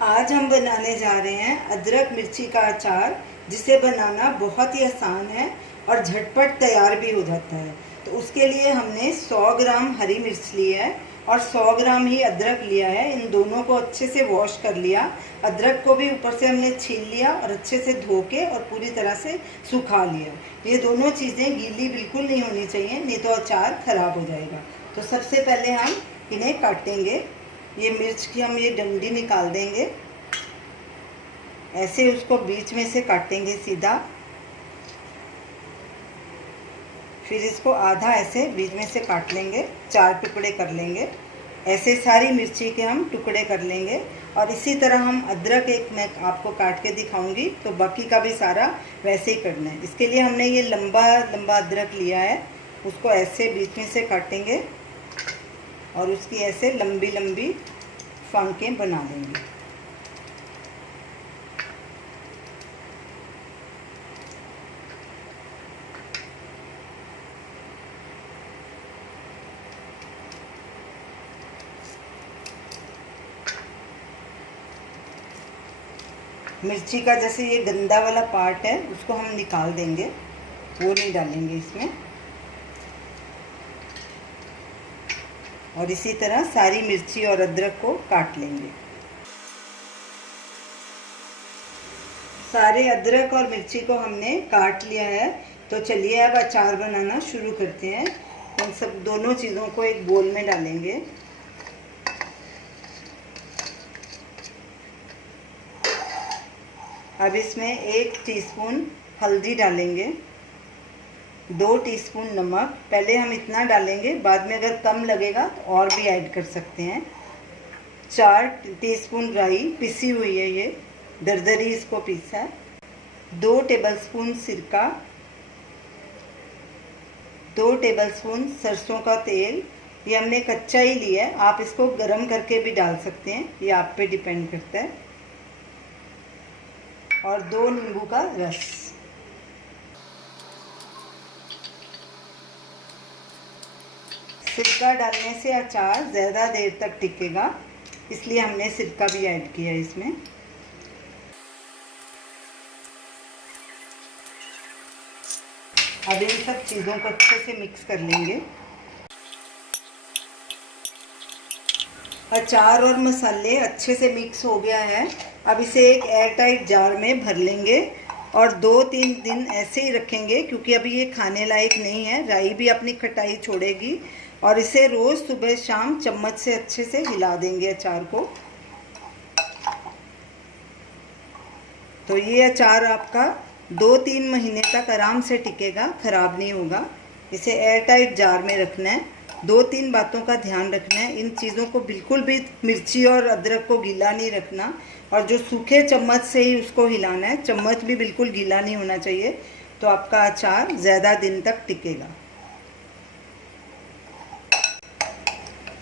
आज हम बनाने जा रहे हैं अदरक मिर्ची का अचार, जिसे बनाना बहुत ही आसान है और झटपट तैयार भी हो जाता है। तो उसके लिए हमने 100 ग्राम हरी मिर्च ली है और 100 ग्राम ही अदरक लिया है। इन दोनों को अच्छे से वॉश कर लिया। अदरक को भी ऊपर से हमने छील लिया और अच्छे से धो के और पूरी तरह से सुखा लिया। ये दोनों चीज़ें गीली बिल्कुल नहीं होनी चाहिए, नहीं तो अचार ख़राब हो जाएगा। तो सबसे पहले हम इन्हें काटेंगे। ये मिर्च की हम ये डंडी निकाल देंगे, ऐसे उसको बीच में से काटेंगे सीधा। फिर इसको आधा ऐसे बीच में से काट लेंगे, 4 टुकड़े कर लेंगे। ऐसे सारी मिर्ची के हम टुकड़े कर लेंगे। और इसी तरह हम अदरक एक मैं आपको काट के दिखाऊंगी, तो बाकी का भी सारा वैसे ही करना है। इसके लिए हमने ये लंबा लंबा अदरक लिया है, उसको ऐसे बीच में से काटेंगे और उसकी ऐसे लंबी लंबी फांकें बना लेंगे। मिर्ची का जैसे ये गंदा वाला पार्ट है उसको हम निकाल देंगे, वो नहीं डालेंगे इसमें। और इसी तरह सारी मिर्ची और अदरक को काट लेंगे। सारे अदरक और मिर्ची को हमने काट लिया है। तो चलिए अब अचार बनाना शुरू करते हैं। इन सब दोनों चीज़ों को एक बोल में डालेंगे। अब इसमें 1 टीस्पून हल्दी डालेंगे, 2 टीस्पून नमक। पहले हम इतना डालेंगे, बाद में अगर कम लगेगा तो और भी ऐड कर सकते हैं। 4 टीस्पून राई पिसी हुई है, ये दरदरी इसको पीसा है। 2 टेबलस्पून सिरका, 2 टेबलस्पून सरसों का तेल। ये हमने कच्चा ही लिया है, आप इसको गरम करके भी डाल सकते हैं, ये आप पे डिपेंड करता है। और 2 नींबू का रस। सिरका डालने से अचार ज़्यादा देर तक टिकेगा, इसलिए हमने सिरका भी ऐड किया है इसमें। अब इन सब चीज़ों को अच्छे से मिक्स कर लेंगे। अचार और मसाले अच्छे से मिक्स हो गया है। अब इसे एक एयर टाइट जार में भर लेंगे और 2-3 दिन ऐसे ही रखेंगे, क्योंकि अभी ये खाने लायक नहीं है। राई भी अपनी खटाई छोड़ेगी। और इसे रोज़ सुबह शाम चम्मच से अच्छे से हिला देंगे अचार को। तो ये अचार आपका 2-3 महीने तक आराम से टिकेगा, ख़राब नहीं होगा। इसे एयर टाइट जार में रखना है। 2-3 बातों का ध्यान रखना है। इन चीज़ों को बिल्कुल भी मिर्ची और अदरक को गीला नहीं रखना, और जो सूखे चम्मच से ही उसको हिलाना है। चम्मच भी बिल्कुल गीला नहीं होना चाहिए, तो आपका अचार ज़्यादा दिन तक टिकेगा।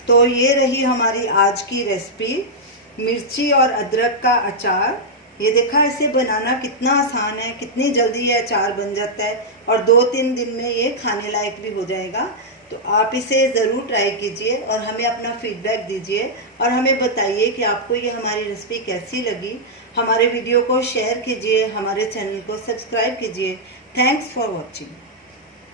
तो ये रही हमारी आज की रेसिपी, मिर्ची और अदरक का अचार। ये देखा इसे बनाना कितना आसान है, कितनी जल्दी ये अचार बन जाता है और 2-3 दिन में ये खाने लायक भी हो जाएगा। तो आप इसे ज़रूर ट्राई कीजिए और हमें अपना फीडबैक दीजिए और हमें बताइए कि आपको ये हमारी रेसिपी कैसी लगी। हमारे वीडियो को शेयर कीजिए, हमारे चैनल को सब्सक्राइब कीजिए। Thanks for watching.